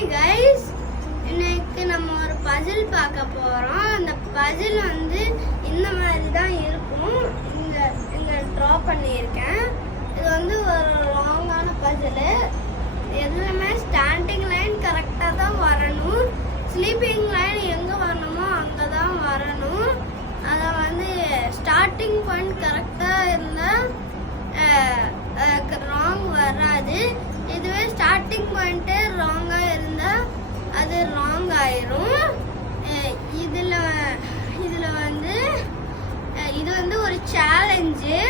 Hi guys, இன்னைக்கு நம்ம ஒரு பசில் பார்க்க போறோம். அந்த பசில் வந்து இந்த மாதிரி தான் இருக்கும். இங்க ட்ரா பண்ணியிருக்கேன். இது வந்து ஒரு லாங்கான பசில். எதுவுமே ஸ்டாண்டிங் லைன் கரெக்டாக தான் வரணும். ஸ்லீப்பிங் லைன் எங்கே வரணுமோ அங்கே தான் வரணும். அதை வந்து ஸ்டார்டிங் பாயிண்ட் கரெக்டாக இருந்தால் ராங் வராது. இதுவே ஸ்டார்டிங் பாயிண்ட்டு ராங்காக இருந்தால் அது ராங் ஆயிரும். இதில் வந்து இது வந்து ஒரு சேலஞ்சு.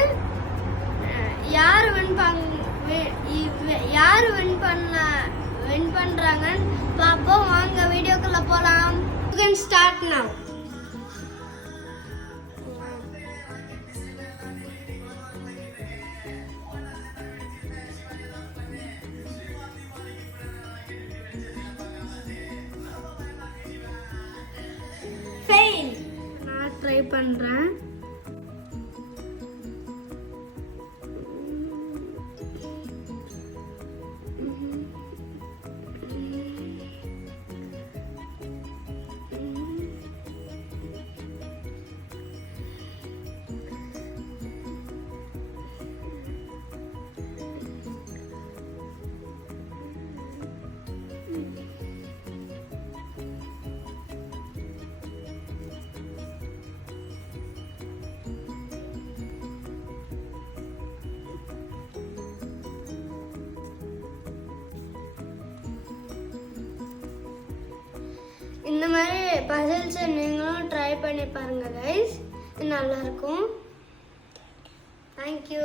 யார் வின் பண்ணுறாங்கன்னு பார்ப்போம். வாங்க வீடியோக்குள்ளே போகலாம். You can start now. நான் ட்ரை பண்றேன். இந்த மாதிரி பசில்ஸை நீங்களும் ட்ரை பண்ணி பாருங்கள் கைஸ். இது நல்லாயிருக்கும். தேங்க்யூ.